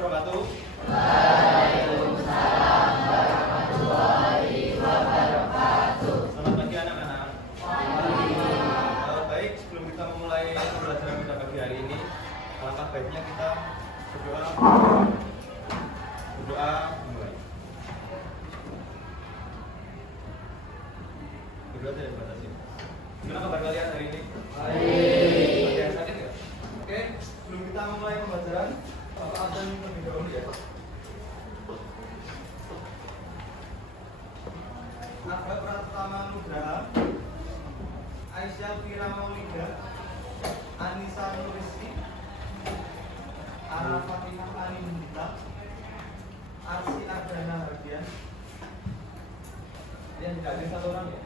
wabarakatuh. Waalaikumsalam warahmatullahi wabarakatuh. Selamat pagi anak-anak. Pagi. Baik, sebelum kita memulai pembelajaran pada pagi hari ini, alangkah baiknya kita berdoa. Berdoa mulai. Berdoa tidak dibatasi. Gimana kabar kalian hari ini? Baik. Ada yang sakit nggak? Oke, sebelum kita memulai pembelajaran, Bapak azan terlebih dahulu ya. Naga Pratama Nugraha, Aisyah Fira Maulida, Anissa Nuristi, Ara Fatimah Ali Mundita, Arsi Ardana Hardian. Yang tidak ada satu orang ya?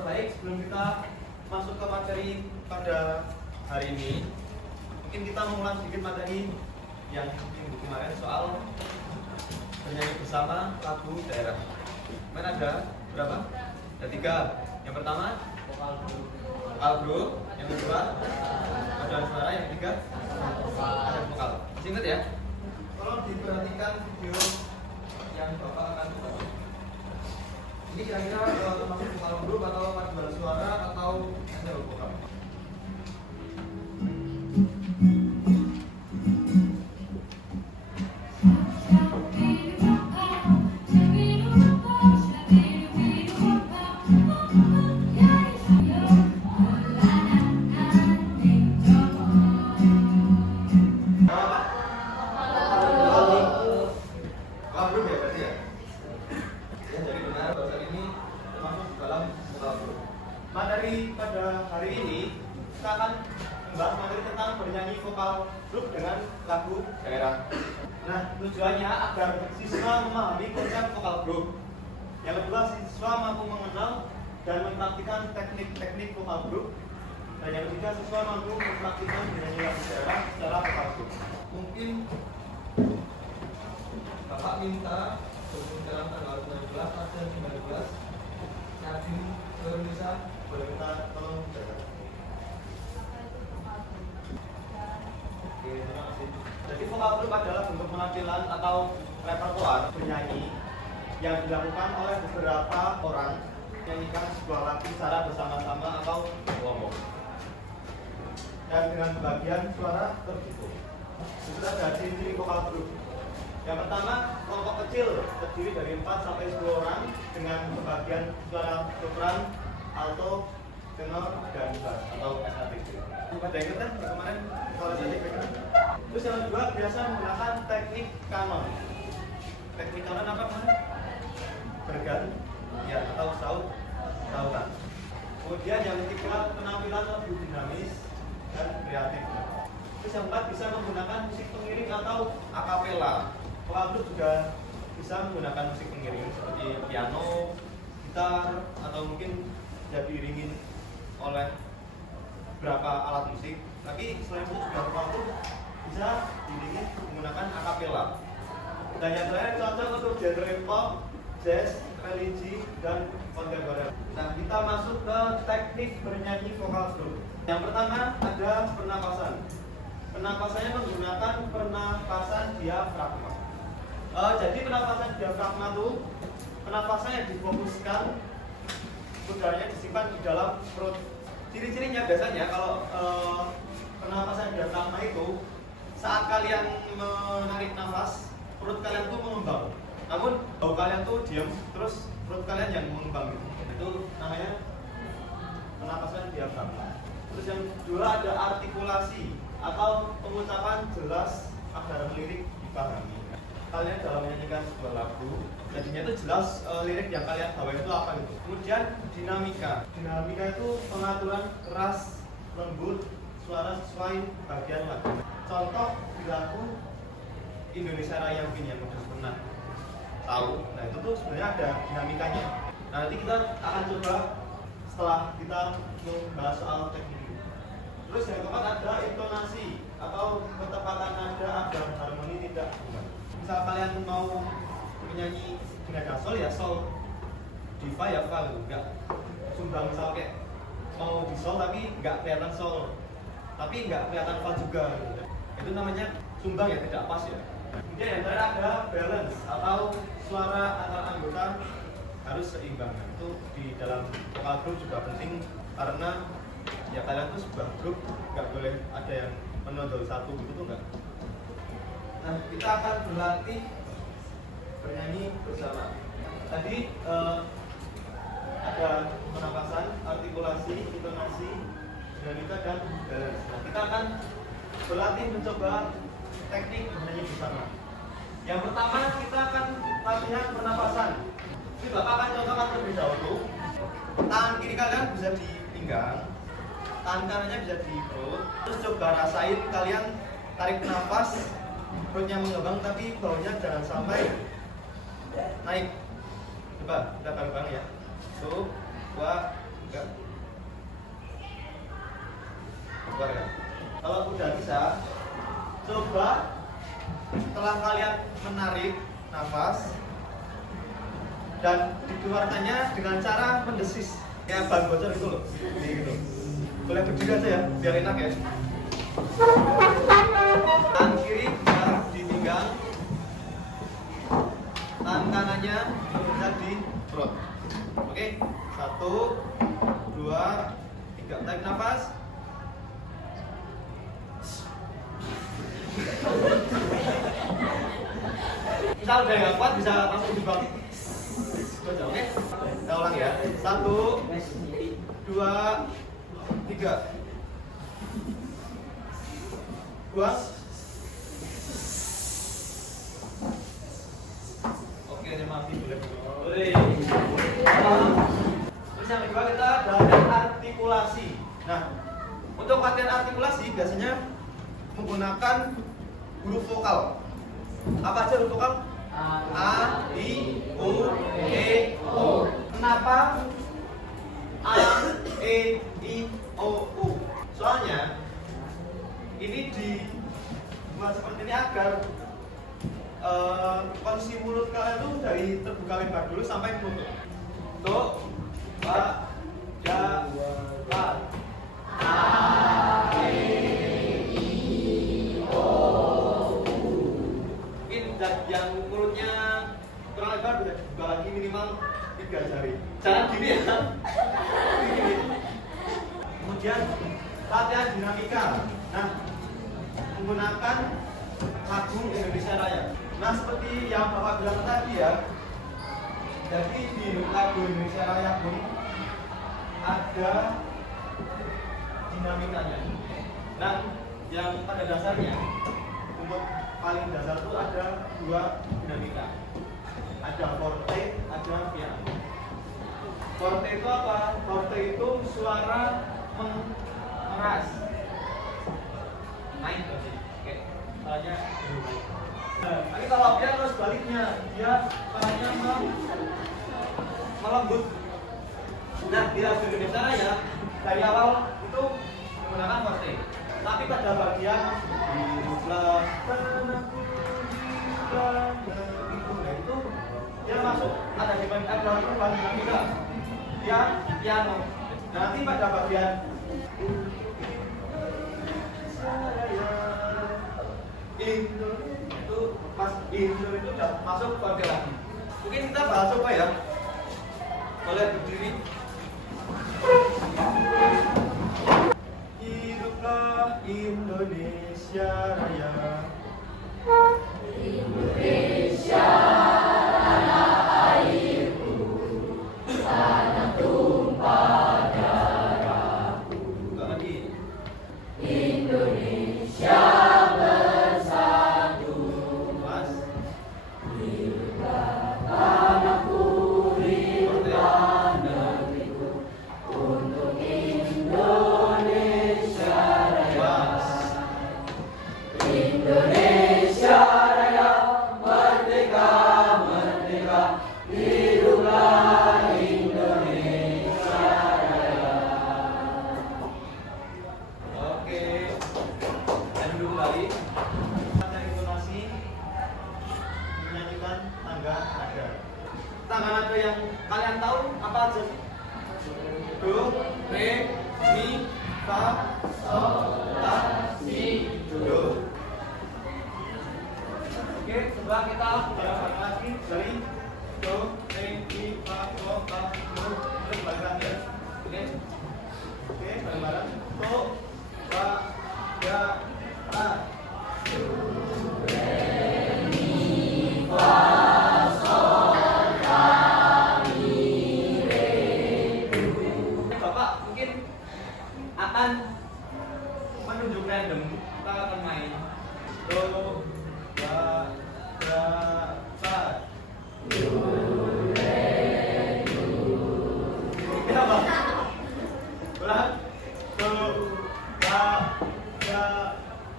Baik, sebelum kita masuk ke materi pada hari ini, mungkin kita mengulang sedikit materi yang minggu kemarin soal bernyanyi bersama lagu daerah. Mana ada berapa? Ada 3. Yang pertama vokal group, yang kedua paduan suara, yang ketiga ada vokal. Masih ingat ya? Tolong diperhatikan video yang Bapak akan tonton. Ini kira-kira termasuk vokal group atau paduan suara atau hanya vokal? Materi pada hari ini kita akan membahas materi tentang bernyanyi vokal grup dengan lagu daerah. Nah, tujuannya agar siswa memahami konsep vokal grup. Yang kedua, siswa mampu mengenal dan mempraktikkan teknik-teknik vokal grup. Dan yang ketiga, siswa mampu mempraktikkan bernyanyi lagu daerah secara vokal grup. Mungkin Bapak minta dalam tanggal 19 atau 19 Nadine Indonesia boleh minta tolong jaga. Oke, terima kasih. Jadi vokal group adalah bentuk penampilan atau repertoar bernyanyi yang dilakukan oleh beberapa orang menyanyikan sebuah lagu secara bersama-sama atau kelompok dan dengan bagian suara tertutup. Itu ada ciri-ciri vokal group. Yang pertama, kelompok kecil terdiri dari 4 sampai 10 orang dengan pembagian suara sopran, alto, tenor, dan bass atau SATB. Pada ingat kan kemarin kalau SATB kan? Terus yang kedua biasa menggunakan teknik kanon. Teknik kanon apa namanya? Bergan, ya, atau sautan. Kemudian yang ketiga, penampilan lebih dinamis dan kreatif. Terus yang keempat, bisa menggunakan musik pengiring atau akapela. Vokal group juga bisa menggunakan musik pengiring seperti piano, gitar, atau mungkin diiringin oleh beberapa alat musik. Tapi selain itu juga vokal group bisa diiringin menggunakan akapela. Dan yang terakhir cocok untuk genre pop, jazz, religi, dan kontemporer. Nah, kita masuk ke teknik bernyanyi vokal group. Yang pertama ada pernapasan. Pernapasannya menggunakan pernapasan diafragma. Jadi pernapasan diafragma itu pernapasan yang difokuskan, udaranya disimpan di dalam perut. Ciri-cirinya biasanya kalau pernapasan diafragma itu saat kalian menarik nafas, perut kalian tuh mengembang. Namun bau kalian tuh diam, terus perut kalian yang mengembang gitu. Itu namanya pernapasan diafragma. Terus yang kedua ada artikulasi atau pengucapan jelas agar lirik dipahami. Kalian dalam menyanyikan sebuah lagu, jadinya itu jelas lirik yang kalian bawa itu apa gitu. Kemudian dinamika. Dinamika itu pengaturan keras, lembut, suara sesuai bagian lagu. Contoh di lagu Indonesia Raya mungkin yang udah pernah tahu. Nah itu tuh sebenarnya ada dinamikanya. Nah nanti kita akan coba setelah kita membahas soal teknik. Terus yang keempat ada intonasi atau ketepatan nada agar harmoni tidak berubah. Misal kalian mau menyanyi di nada sol ya sol, di fa ya fa, enggak sumbang. Misal kayak mau di sol tapi enggak kelihatan sol, tapi nggak kelihatan fa juga. Itu namanya sumbang ya, tidak pas ya. Kemudian yang terakhir ada balance atau suara antar anggota harus seimbang. Itu di dalam vokal group juga penting karena ya kalian tuh sebuah grup nggak boleh ada yang menonjol satu gitu tuh nggak. Nah kita akan berlatih bernyanyi bersama. Tadi ada pernapasan, artikulasi, intonasi, dinamika dan balance. Nah kita akan berlatih mencoba teknik bernyanyi bersama. Yang pertama kita akan latihan pernapasan. Jadi Bapak akan contohkan terlebih dahulu. Tangan kiri kalian bisa di pinggang, tangan kanannya bisa di perut. Terus coba rasain kalian tarik nafas, perutnya mengembang tapi baunya jangan sampai naik. Coba kita bareng-bareng ya. 1, 2, 3. Keluar ya. Kalau udah bisa, coba setelah kalian menarik nafas dan dikeluarkannya dengan cara mendesis kayak ban bocor itu loh, gitu. Boleh berdiri aja ya, biar enak ya. Tangan kiri bisa di pinggang, tangan kanannya bisa di perut. Oke, 1, 2, 3. Tarik nafas. Misal udah nggak kuat bisa langsung dibuang. Oke, kita ulang ya. 1, 2, 3. Buang. Oke, terima kasih. Boleh. Terus yang kedua kita latihan artikulasi. Nah, untuk latihan artikulasi biasanya menggunakan huruf vokal. Apa aja huruf vokal? A, I, U, E, O. Kenapa A, E, I, O, U? Soalnya ini dibuat seperti ini agar kondisi mulut kalian tuh dari terbuka lebar dulu sampai menutup. Tuh, ba, ja, ba. A, E, I, O, U. Mungkin yang mulutnya kurang lebar bisa dibuka lagi minimal 3 jari. Jangan gini ya. Gini. Kemudian latihan dinamika. Nah, menggunakan lagu Indonesia Raya. Nah, seperti yang Bapak bilang tadi ya. Jadi di lagu Indonesia Raya pun ada dinamikanya. Nah, yang pada dasarnya untuk paling dasar itu ada 2 dinamika. Ada forte, ada piano. Forte itu apa? Forte itu suara mengeras. Naik berarti. Oke. Suaranya naik. Nah, tapi kalau piano sebaliknya, dia suaranya melembut. Nah, di lagu Indonesia Raya dari awal itu menggunakan forte. Tapi pada bagian hiduplah tanahku itu dia masuk ada perubahan dinamika dia piano. Nah, nanti pada bagian Indo itu pas Indo itu udah masuk forte lagi. Mungkin kita bahas coba ya. Boleh berdiri. Hiduplah Indonesia Raya. Indonesia tanah airku, tanah tumpah darahku. Enggak lagi. Indonesia bersatu. Mas. Hiduplah tanahku, hiduplah negeriku, untuk Indonesia Raya. Indonesia Raya, merdeka, merdeka, hiduplah Indonesia Raya. Oke. Dan dulu kembali. Ada intonasi menyanyikan tangga nada. Tangga nada yang kalian tahu apa aja sih? Do, re, mi, fa, Duduk. Oke, setelah kita bareng lagi dari do, re, mi, fa, sol, la, si, do. Terus balik lagi ya. Oke. Oke, bareng-bareng. Do, la, ga, la. Bapak mungkin akan menunjuk random, kita akan main do, la, ga, sa. Kenapa? Ulang. Do, la, ga,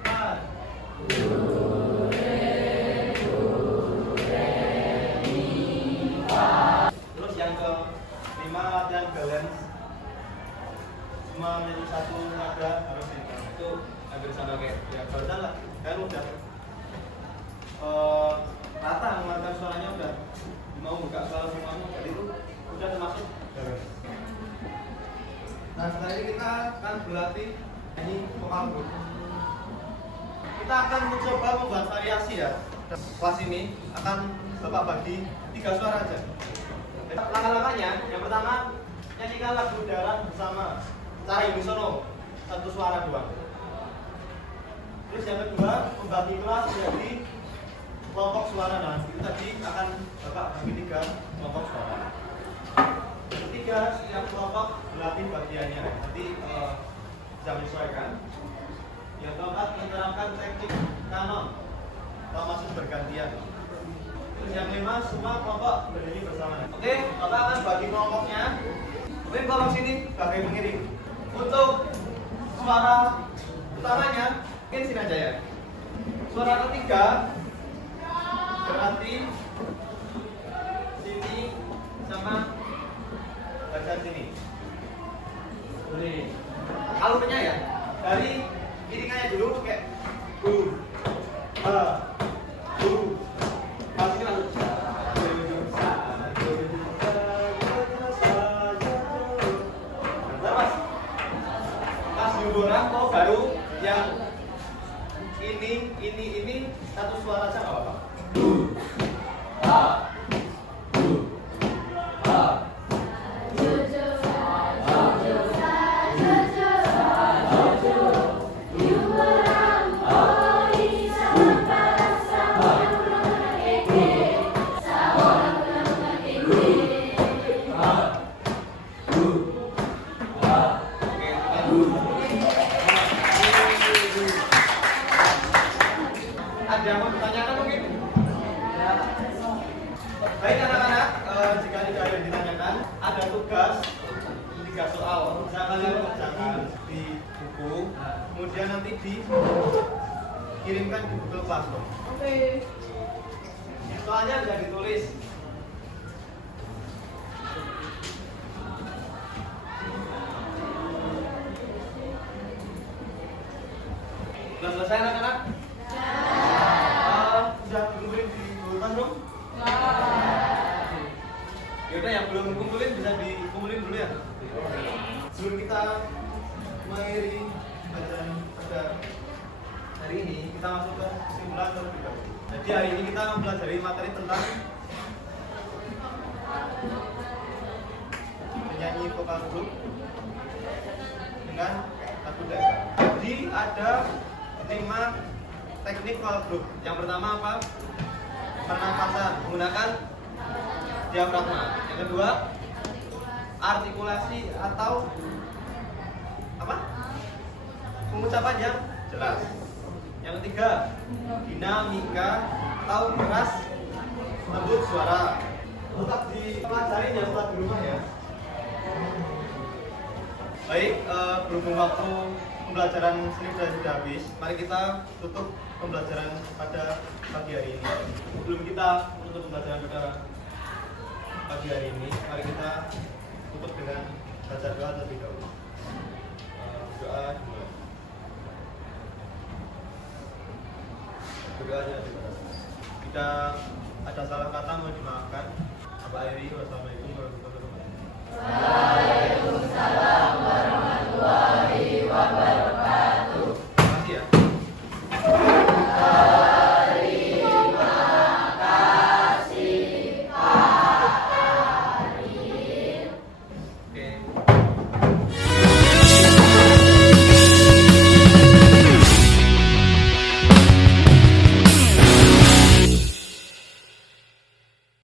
sa. Terus yang kelima, latihan balance. Semua menjadi satu nada harus itu hampir sama kayak ya barusan lah kan udah rata mengeluarkan suaranya, udah mau buka suara semuanya, jadi itu udah termasuk balance. Nah setelah ini kita akan berlatih nyanyi vokal group. Kita akan mencoba membuat variasi ya. Kelas ini akan Bapak bagi 3 suara aja. Langkah-langkahnya, yang pertama nyanyikan lagu Darat bersama cara unisono, 1 suara doang. Terus yang kedua membagi kelas menjadi kelompok suara. Nah itu tadi akan Bapak bagi 3 kelompok suara. Yang ketiga setiap kelompok berlatih bagiannya, nanti bisa menyesuaikan. Yang keempat menerapkan teknik kanon atau masuk bergantian. Terus yang kelima semua kelompok berdiri bersama. Oke, Bapak akan bagi kelompoknya. Mungkin kelompok sini bagai pengiring. Untuk suara utamanya mungkin sini aja ya. Suara ketiga berarti sini sama bagian sini. Alurnya ya dari iringannya dulu kayak pasti langsung pas hubungan kok baru yang ini 1 suara aja nggak apa-apa. Ada yang mau ditanyakan mungkin? Baik anak-anak, jika tidak ada yang ditanyakan, ada tugas 3 soal. Bisa kalian kerjakan di buku, kemudian nanti dikirimkan di Google Classroom. Oke. Soalnya bisa ditulis. Sudah selesai anak-anak? Sudah kumpulin di Google Classroom? Yaudah yang belum kumpulin bisa dikumpulin dulu ya. Sebelum kita mengakhiri pelajaran pada hari ini, kita masuk ke kesimpulan terlebih dahulu. Jadi hari ini kita mempelajari materi tentang penyanyi vokal group dengan lagu daerah. Jadi ada 5 teknik vokal group. Yang pertama apa? Pernapasan menggunakan diafragma. Yang kedua, artikulasi atau apa? Pengucapan yang jelas. Yang ketiga, dinamika atau keras lembut suara. Tetap dipelajari ya setelah di rumah ya. Baik, berhubung waktu pembelajaran seni budaya sudah habis, mari kita tutup pembelajaran pada pagi hari ini. Sebelum kita menutup pembelajaran pada pagi hari ini, mari kita tutup dengan baca doa terlebih dahulu. Doa dimulai. Berdoa aja. Jika ada salah kata mohon dimaafkan. Wassalamualaikum warahmatullahi wabarakatuh.